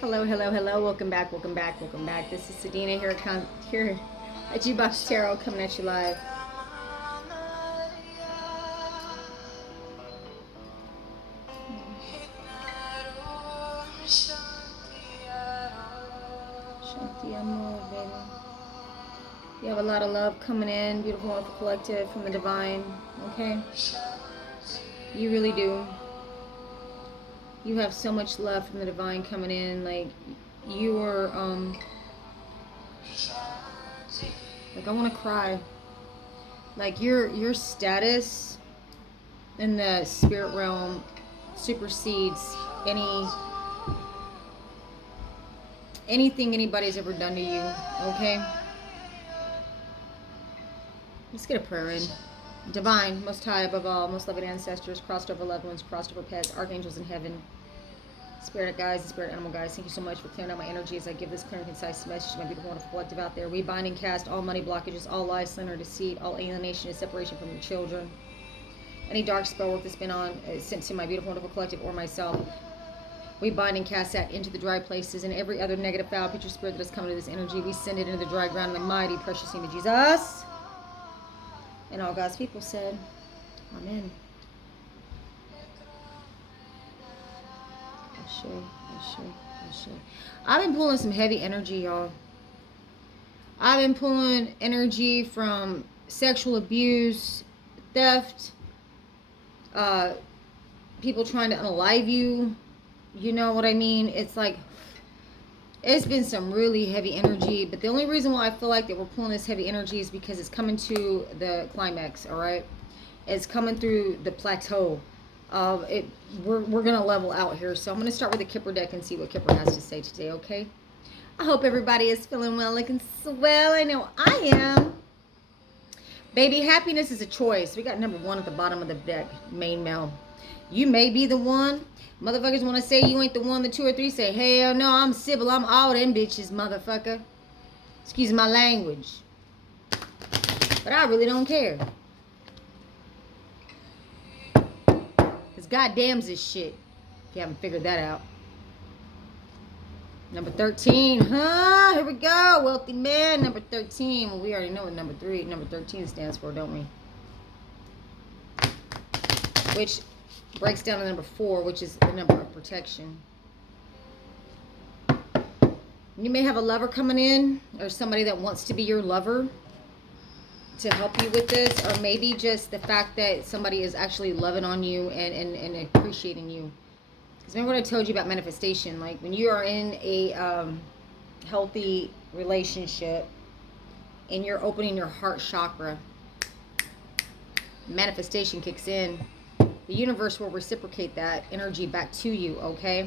Hello, hello, hello. Welcome back, welcome back, welcome back. This is Sadina here at G-Box Tarot coming at you live. Shanti amor, baby. You have a lot of love coming in. Beautiful, wonderful collective from the divine. Okay? You really do. You have so much love from the divine coming in. Like, you are, like, I want to cry. Like, your status in the spirit realm supersedes anything anybody's ever done to you. Okay? Let's get a prayer in. Divine, most high, above all, most loving ancestors, crossed over loved ones, crossed over pets, archangels in heaven, spirit guides, and spirit animal guides. Thank you so much for clearing out my energy as I give this clear and concise message to my beautiful, wonderful collective out there. We bind and cast all money blockages, all lies, slander, deceit, all alienation and separation from your children. Any dark spell work that's been sent to my beautiful, wonderful collective or myself, we bind and cast that into the dry places, and every other negative, foul, picture spirit that has come into this energy, we send it into the dry ground in the mighty, precious name of Jesus. And all God's people said, Amen. I've been pulling some heavy energy, y'all. I've been pulling energy from sexual abuse, theft, people trying to unalive you. You know what I mean? It's like, it's been some really heavy energy, but the only reason why I feel like that we're pulling this heavy energy is because it's coming to the climax, all right? It's coming through the plateau of it. We're going to level out here. So I'm going to start with the Kipper deck and see what Kipper has to say today, okay? I hope everybody is feeling well, looking swell. I know I am. Baby, happiness is a choice. We got number 1 at the bottom of the deck, main male. You may be the one. Motherfuckers want to say you ain't the one, the 2 or 3 say, hell no, I'm Sybil, I'm all them bitches, motherfucker. Excuse my language. But I really don't care. Because goddamn's this shit. If you haven't figured that out. Number 13, huh? Here we go. Wealthy man, number 13. Well, we already know what number 13 stands for, don't we? Which breaks down to number 4, which is the number of protection. You may have a lover coming in, or somebody that wants to be your lover to help you with this, or maybe just the fact that somebody is actually loving on you and appreciating you. Because remember what I told you about manifestation? Like, when you are in a healthy relationship and you're opening your heart chakra, manifestation kicks in. The universe will reciprocate that energy back to you, okay?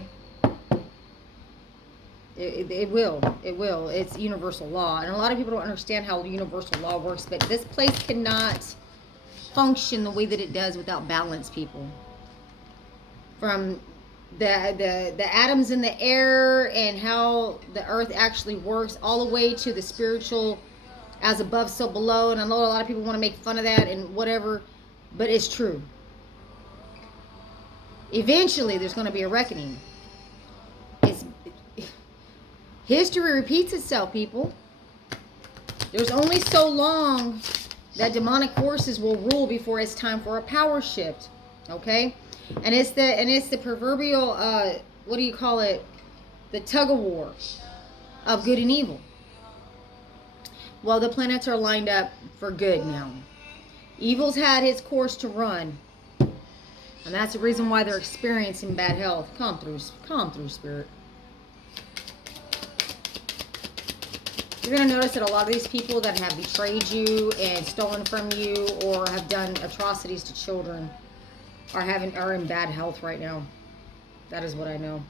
It will. It will. It's universal law. And a lot of people don't understand how universal law works, but this place cannot function the way that it does without balance, people. From the atoms in the air and how the earth actually works, all the way to the spiritual, as above, so below. And I know a lot of people want to make fun of that and whatever, but it's true. Eventually, there's going to be a reckoning. History repeats itself, people. There's only so long that demonic forces will rule before it's time for a power shift. Okay? And it's the proverbial what do you call it? The tug of war of good and evil. Well, the planets are lined up for good now. Evil's had his course to run. And that's the reason why they're experiencing bad health. Calm through, spirit. You're going to notice that a lot of these people that have betrayed you and stolen from you or have done atrocities to children are in bad health right now. That is what I know.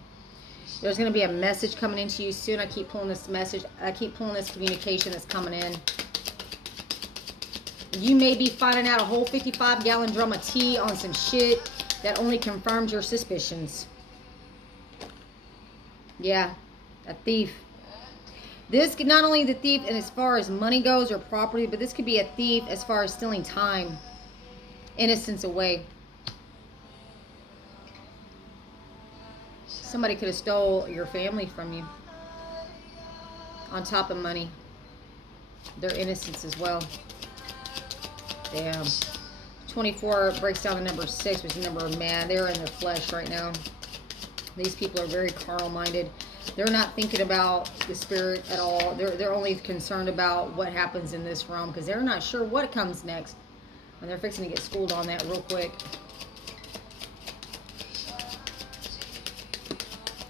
There's going to be a message coming into you soon. I keep pulling this message. I keep pulling this communication that's coming in. You may be finding out a whole 55-gallon drum of tea on some shit that only confirms your suspicions. Yeah, a thief. This could not only the thief and as far as money goes or property, but this could be a thief as far as stealing time, innocence away. Somebody could have stole your family from you. On top of money. Their innocence as well. Damn. 24 breaks down to number 6, which is the number of man. They're in their flesh right now. These people are very carnal-minded. They're not thinking about the spirit at all. They're only concerned about what happens in this realm because they're not sure what comes next. And they're fixing to get schooled on that real quick.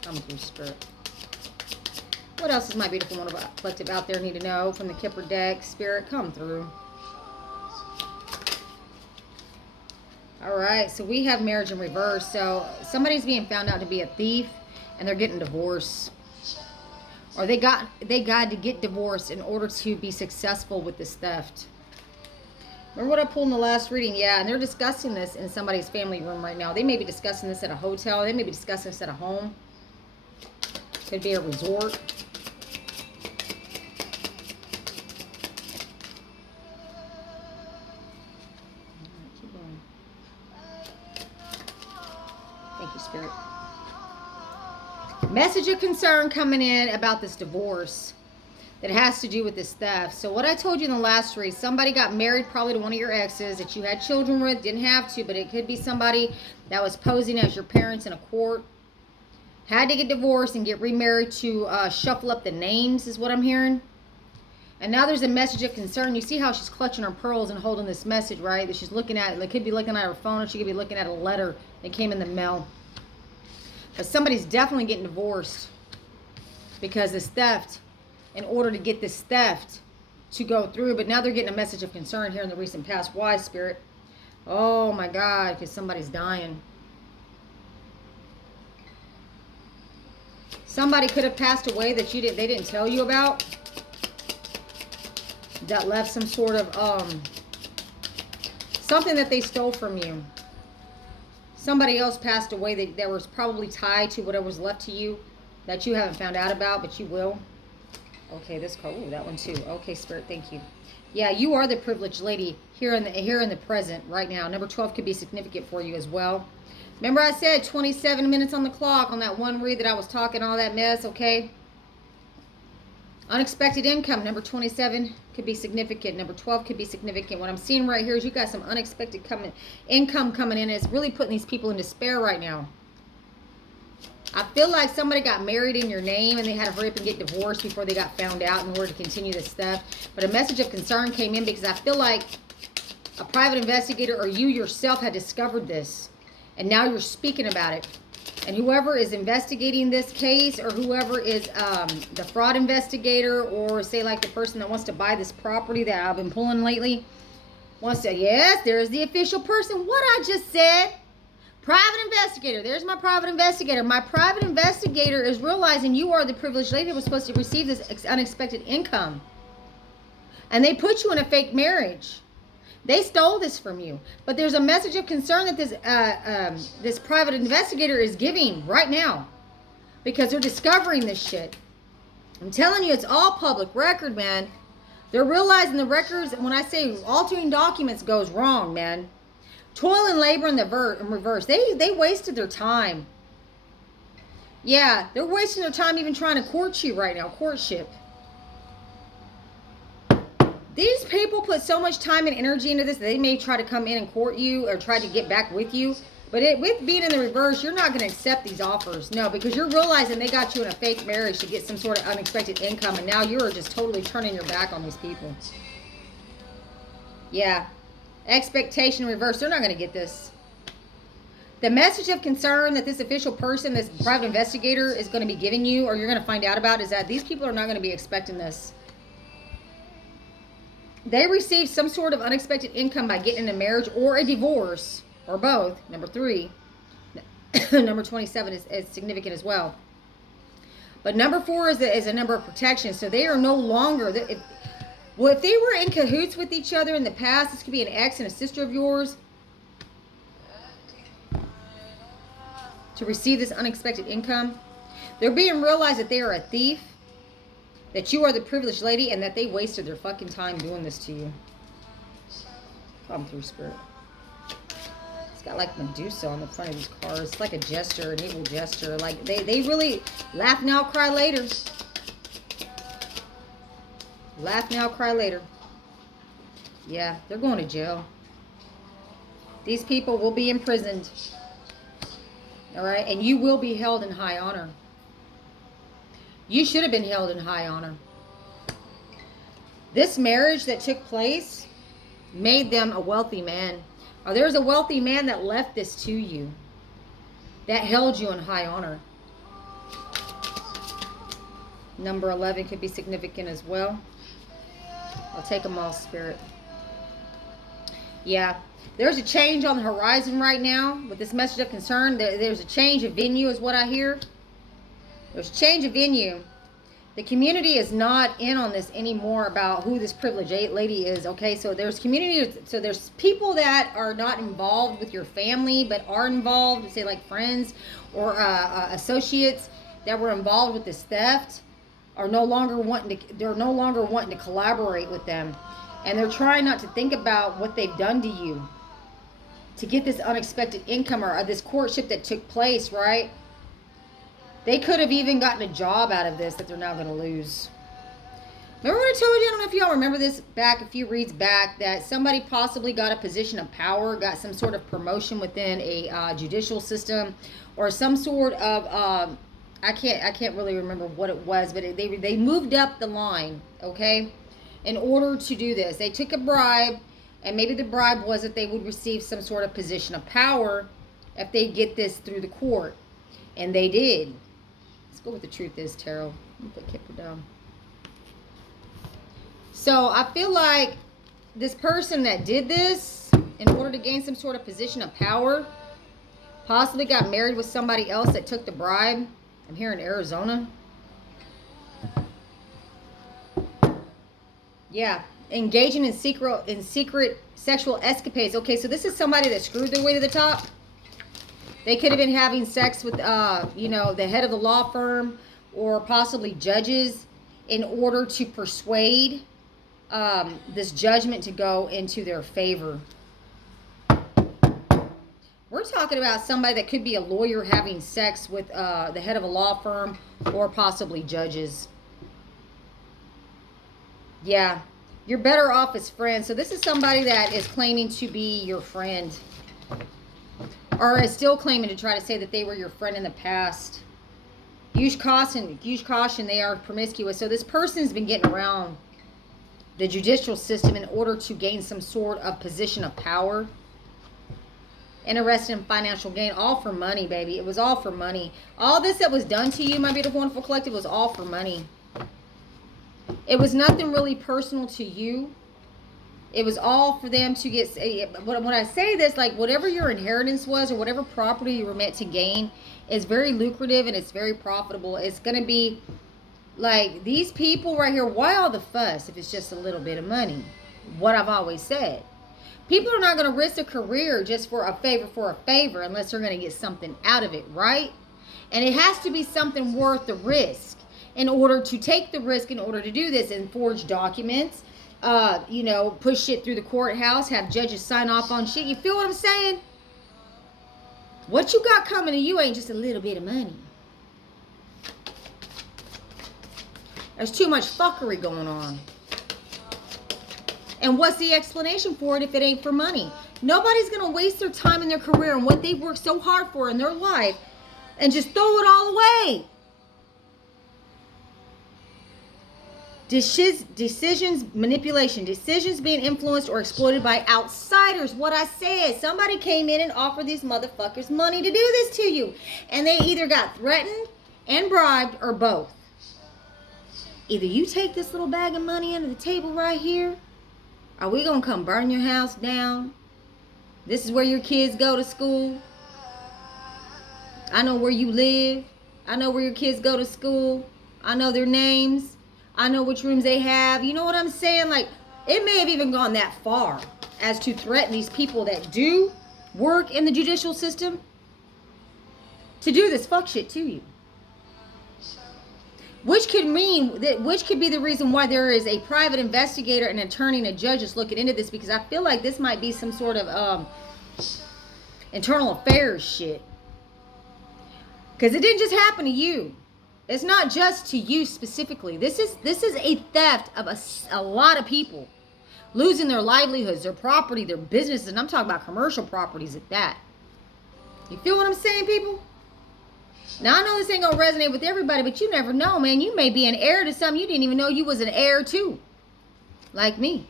Come through, spirit. What else does my beautiful one collective out there need to know from the Kipper deck? Spirit, come through. Alright, so we have marriage in reverse. So somebody's being found out to be a thief and they're getting divorced. Or they got to get divorced in order to be successful with this theft. Remember what I pulled in the last reading? Yeah, and they're discussing this in somebody's family room right now. They may be discussing this at a hotel. They may be discussing this at a home. Could be a resort. Thank you, Spirit. Message of concern coming in about this divorce that has to do with this theft. So what I told you in the last read, somebody got married probably to one of your exes that you had children with, didn't have to, but it could be somebody that was posing as your parents in a court. Had to get divorced and get remarried to shuffle up the names is what I'm hearing. And now there's a message of concern. You see how she's clutching her pearls and holding this message, right? That she's looking at. They could be looking at her phone or she could be looking at a letter that came in the mail. But somebody's definitely getting divorced because this theft, in order to get this theft to go through. But now they're getting a message of concern here in the recent past. Why, Spirit? Oh my God, because somebody's dying. Somebody could have passed away that they didn't tell you about. That left some sort of something that they stole from you. Somebody else passed away that was probably tied to whatever was left to you that you haven't found out about, but you will. Okay, this card. Ooh, that one too. Okay, Spirit, thank you. Yeah, you are the privileged lady here in the present right now. Number 12 could be significant for you as well. Remember I said 27 minutes on the clock on that one read that I was talking all that mess, okay? Unexpected income, number 27 could be significant. Number 12 could be significant. What I'm seeing right here is you got some unexpected income coming in. And it's really putting these people in despair right now. I feel like somebody got married in your name and they had to hurry up and get divorced before they got found out in order to continue this stuff. But a message of concern came in because I feel like a private investigator or you yourself had discovered this. And now you're speaking about it. And whoever is investigating this case or whoever is the fraud investigator or say like the person that wants to buy this property that I've been pulling lately wants to, yes, there's the official person. What I just said, private investigator. There's my private investigator. My private investigator is realizing you are the privileged lady that was supposed to receive this unexpected income. And they put you in a fake marriage. They stole this from you. But there's a message of concern that this private investigator is giving right now. Because they're discovering this shit. I'm telling you, it's all public record, man. They're realizing the records, when I say altering documents goes wrong, man. Toil and labor in reverse. They wasted their time. Yeah, they're wasting their time even trying to court you right now. Courtship. These people put so much time and energy into this that they may try to come in and court you or try to get back with you. But with being in the reverse, you're not going to accept these offers. No, because you're realizing they got you in a fake marriage to get some sort of unexpected income. And now you're just totally turning your back on these people. Yeah. Expectation in reverse. They're not going to get this. The message of concern that this official person, this private investigator is going to be giving you or you're going to find out about is that these people are not going to be expecting this. They received some sort of unexpected income by getting in a marriage or a divorce, or both. Number 3. Number 27 is significant as well. But number 4 is a number of protection. So they are no longer... if they were in cahoots with each other in the past, this could be an ex and a sister of yours, to receive this unexpected income, they're being realized that they are a thief, that you are the privileged lady, and that they wasted their fucking time doing this to you. Come through, Spirit. This got like Medusa on the front of these cards. It's like a gesture, an evil gesture. Like they really laugh now, cry later. Laugh now, cry later. Yeah, they're going to jail. These people will be imprisoned. All right, and you will be held in high honor. You should have been held in high honor. This marriage that took place made them a wealthy man. Or there's a wealthy man that left this to you, that held you in high honor. Number 11 could be significant as well. I'll take them all, Spirit. Yeah, there's a change on the horizon right now with this message of concern. There's a change of venue is what I hear. There's a change of venue. The community is not in on this anymore about who this privileged lady is, okay? So there's community, so there's people that are not involved with your family, but are involved, say like friends or associates that were involved with this theft, are no longer wanting to collaborate with them. And they're trying not to think about what they've done to you to get this unexpected income or this courtship that took place, right? They could have even gotten a job out of this that they're now going to lose. Remember what I told you? I don't know if y'all remember this back a few reads back, that somebody possibly got a position of power, got some sort of promotion within a judicial system, or some sort of I can't really remember what it was, but they moved up the line, okay, in order to do this. They took a bribe, and maybe the bribe was that they would receive some sort of position of power if they get this through the court, and they did. Let's go with the truth is, tarot. Let me put Kipper down. So I feel like this person that did this in order to gain some sort of position of power possibly got married with somebody else that took the bribe. I'm here in Arizona. Yeah, engaging in secret sexual escapades. Okay, so this is somebody that screwed their way to the top. They could have been having sex with, the head of the law firm or possibly judges in order to persuade this judgment to go into their favor. We're talking about somebody that could be a lawyer having sex with the head of a law firm or possibly judges. Yeah, you're better off as friends. So this is somebody that is claiming to be your friend, or is still claiming to try to say that they were your friend in the past. Use caution, they are promiscuous. So this person's been getting around the judicial system in order to gain some sort of position of power. Interested in financial gain, all for money, baby. It was all for money. All this that was done to you, my beautiful, wonderful collective, was all for money. It was nothing really personal to you. It was all for them to get, when I say this, like whatever your inheritance was or whatever property you were meant to gain is very lucrative and it's very profitable. It's going to be like these people right here. Why all the fuss if it's just a little bit of money? What I've always said. People are not going to risk a career just for a favor unless they're going to get something out of it, right? And it has to be something worth the risk in order to take the risk, in order to do this and forge documents. Push shit through the courthouse, have judges sign off on shit. You feel what I'm saying? What you got coming to you ain't just a little bit of money. There's too much fuckery going on. And what's the explanation for it if it ain't for money? Nobody's going to waste their time in their career and what they've worked so hard for in their life and just throw it all away. Decisions, manipulation, decisions being influenced or exploited by outsiders. What I said, somebody came in and offered these motherfuckers money to do this to you. And they either got threatened and bribed or both. Either you take this little bag of money under the table right here, or we gonna come burn your house down. This is where your kids go to school. I know where you live. I know where your kids go to school. I know their names. I know which rooms they have. You know what I'm saying? Like, it may have even gone that far as to threaten these people that do work in the judicial system to do this fuck shit to you. Which could be the reason why there is a private investigator, an attorney, and a judge is looking into this, because I feel like this might be some sort of internal affairs shit. Because it didn't just happen to you. It's not just to you specifically. This is a theft of a lot of people. Losing their livelihoods, their property, their businesses. And I'm talking about commercial properties at that. You feel what I'm saying, people? Now, I know this ain't going to resonate with everybody, but you never know, man. You may be an heir to something you didn't even know you was an heir to. Like me.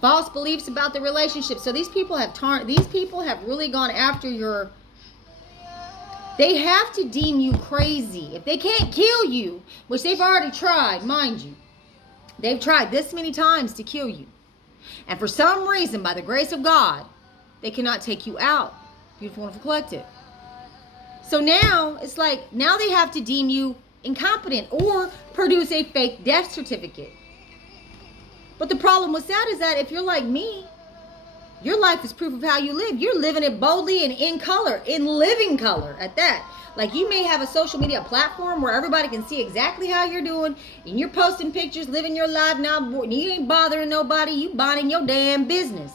False beliefs about the relationship. So these people have really gone after your... They have to deem you crazy. If they can't kill you, which they've already tried, mind you. They've tried this many times to kill you. And for some reason, by the grace of God, they cannot take you out. Beautiful, wonderful, collective. So now, it's like, now they have to deem you incompetent or produce a fake death certificate. But the problem with that is that if you're like me, your life is proof of how you live. You're living it boldly and in color, in living color at that. Like, you may have a social media platform where everybody can see exactly how you're doing, and you're posting pictures, living your life now. You ain't bothering nobody. You minding your damn business.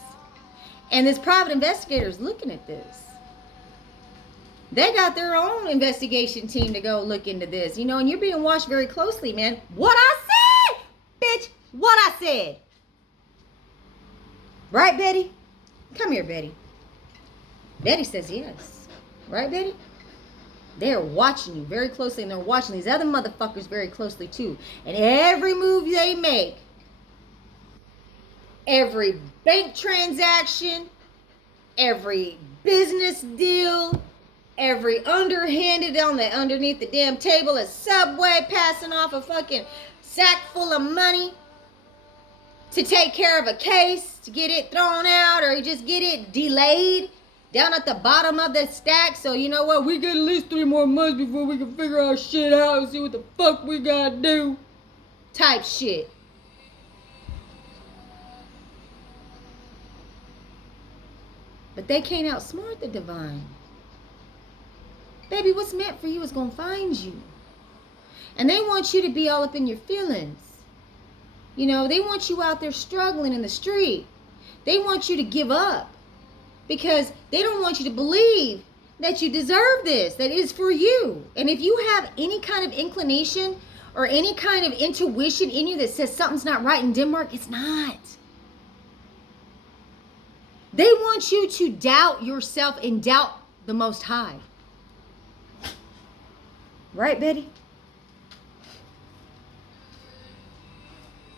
And this private investigator is looking at this. They got their own investigation team to go look into this, you know, and you're being watched very closely, man. What I said, bitch, what I said. Right, Betty? Come here, Betty. Betty says yes. Right, Betty? They're watching you very closely, and they're watching these other motherfuckers very closely, too. And every move they make, every bank transaction, every business deal, every underhanded underneath the damn table at Subway, passing off a fucking sack full of money to take care of a case, to get it thrown out, or just get it delayed down at the bottom of the stack. So you know what, we get at least 3 more months before we can figure our shit out and see what the fuck we gotta do type shit. But they can't outsmart the divine. Baby, what's meant for you is gonna find you. And they want you to be all up in your feelings. You know, they want you out there struggling in the street. They want you to give up. Because they don't want you to believe that you deserve this, that it is for you. And if you have any kind of inclination or any kind of intuition in you that says something's not right in Denmark, it's not. They want you to doubt yourself and doubt the Most High. Right, Betty?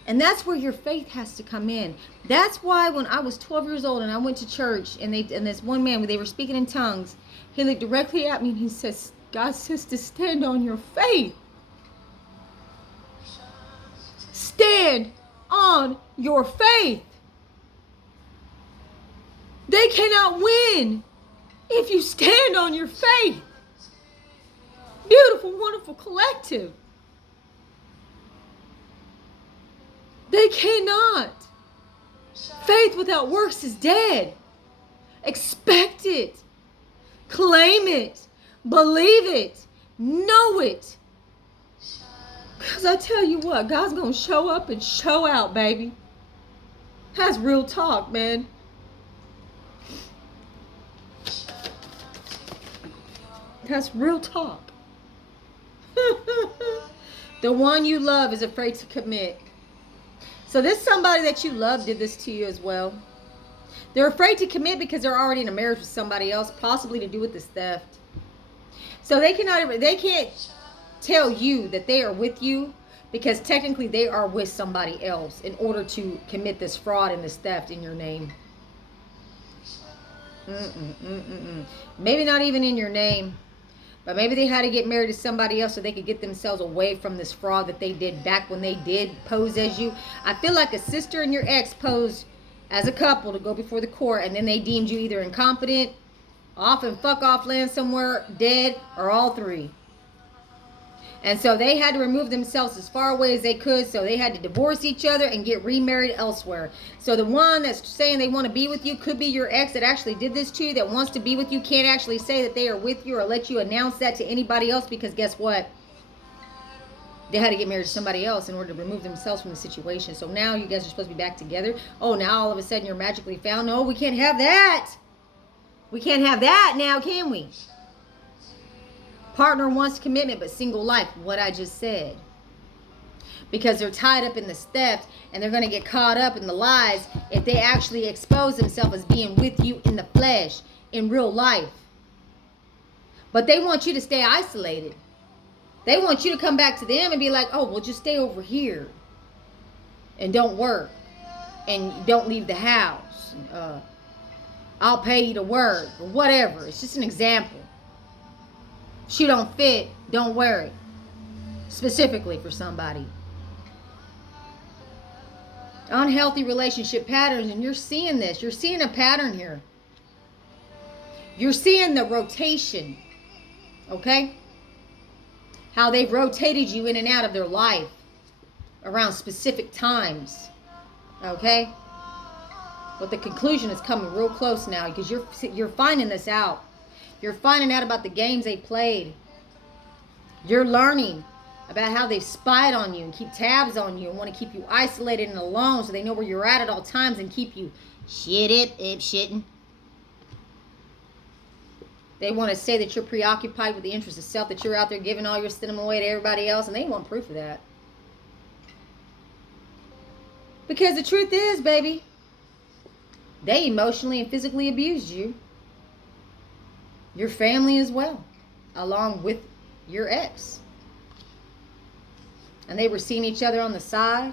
And that's where your faith has to come in. That's why when I was 12 years old and I went to church and this one man, when they were speaking in tongues, he looked directly at me and he says, God says to stand on your faith. Stand on your faith. They cannot win if you stand on your faith. Beautiful, wonderful collective. They cannot. Faith without works is dead. Expect it. Claim it. Believe it. Know it. Because I tell you what, God's going to show up and show out, baby. That's real talk, man. That's real talk. The one you love is afraid to commit. So this somebody that you love did this to you as well. They're afraid to commit because they're already in a marriage with somebody else, possibly to do with this theft. So they can't tell you that they are with you because technically they are with somebody else in order to commit this fraud and this theft in your name. Maybe not even in your name. But maybe they had to get married to somebody else so they could get themselves away from this fraud that they did back when they did pose as you. I feel like a sister and your ex posed as a couple to go before the court, and then they deemed you either incompetent, off and fuck off land somewhere, dead, or all three. And so they had to remove themselves as far away as they could, so they had to divorce each other and get remarried elsewhere. So the one that's saying they want to be with you could be your ex that actually did this to you, that wants to be with you, can't actually say that they are with you or let you announce that to anybody else, because guess what? They had to get married to somebody else in order to remove themselves from the situation. So now you guys are supposed to be back together. Oh, now all of a sudden you're magically found. No, we can't have that. We can't have that now, can we? Partner wants commitment, but single life. What I just said. Because they're tied up in this theft, and they're going to get caught up in the lies if they actually expose themselves as being with you in the flesh, in real life. But they want you to stay isolated. They want you to come back to them and be like, oh, well, just stay over here and don't work and don't leave the house. I'll pay you to work or whatever. It's just an example. Shoe don't fit, don't wear it. Specifically for somebody. Unhealthy relationship patterns, and you're seeing this. You're seeing a pattern here. You're seeing the rotation. Okay? How they've rotated you in and out of their life around specific times. Okay? But the conclusion is coming real close now because you're finding this out. You're finding out about the games they played. You're learning about how they spied on you and keep tabs on you and want to keep you isolated and alone so they know where you're at all times and keep you shitting. They want to say that you're preoccupied with the interest of self, that you're out there giving all your cinema away to everybody else, and they want proof of that. Because the truth is, baby, they emotionally and physically abused you. Your family as well, along with your ex. And they were seeing each other on the side.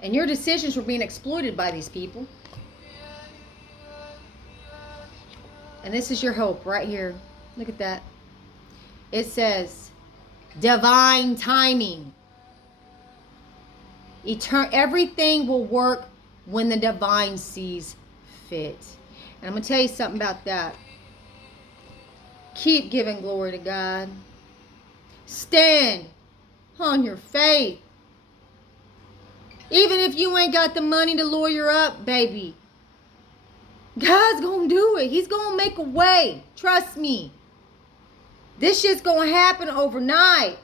And your decisions were being exploited by these people. And this is your hope right here. Look at that. It says, divine timing. Everything will work when the divine sees fit. And I'm going to tell you something about that. Keep giving glory to God. Stand on your faith. Even if you ain't got the money to lawyer up, baby. God's going to do it. He's going to make a way. Trust me. This shit's going to happen overnight.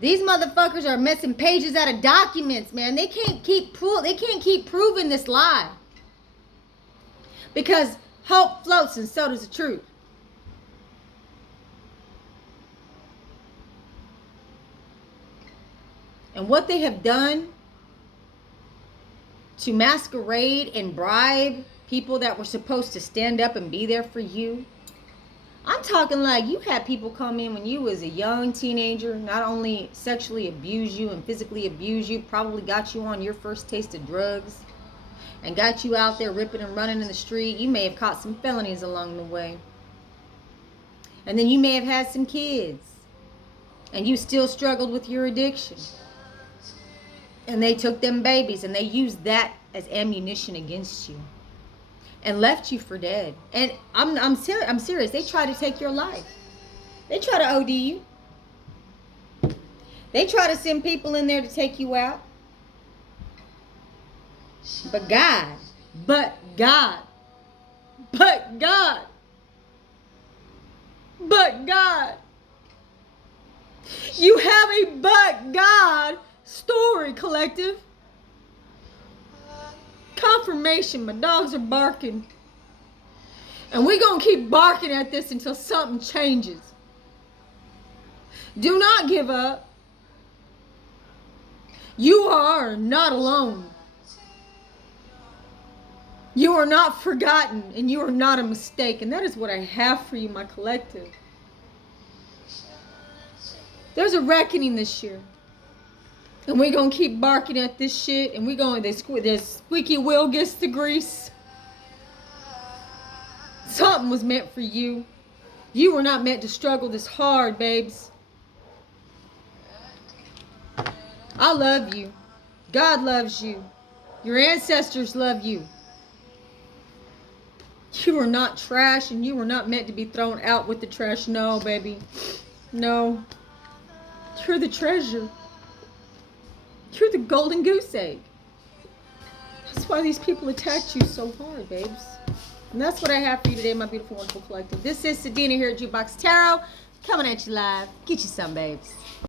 These motherfuckers are messing pages out of documents, man. They can't keep proving this lie. Because hope floats and so does the truth. And what they have done to masquerade and bribe people that were supposed to stand up and be there for you. I'm talking like you had people come in when you was a young teenager, not only sexually abuse you and physically abuse you, probably got you on your first taste of drugs and got you out there ripping and running in the street. You may have caught some felonies along the way. And then you may have had some kids and you still struggled with your addiction. And they took them babies and they used that as ammunition against you and left you for dead. And I'm serious. They try to take your life. They try to OD you. They try to send people in there to take you out. But God, you have a but God story, collective. Confirmation. My dogs are barking. And we're going to keep barking at this until something changes. Do not give up. You are not alone. You are not forgotten, and you are not a mistake. And that is what I have for you, my collective. There's a reckoning this year. And we're going to keep barking at this shit. And we're going to, the squeaky wheel gets the grease. Something was meant for you. You were not meant to struggle this hard, babes. I love you. God loves you. Your ancestors love you. You are not trash, and you were not meant to be thrown out with the trash. No, baby. No. You're the treasure. You're the golden goose egg. That's why these people attacked you so hard, babes. And that's what I have for you today, my beautiful, wonderful collective. This is Sadina here at Jukebox Tarot, coming at you live. Get you some, babes.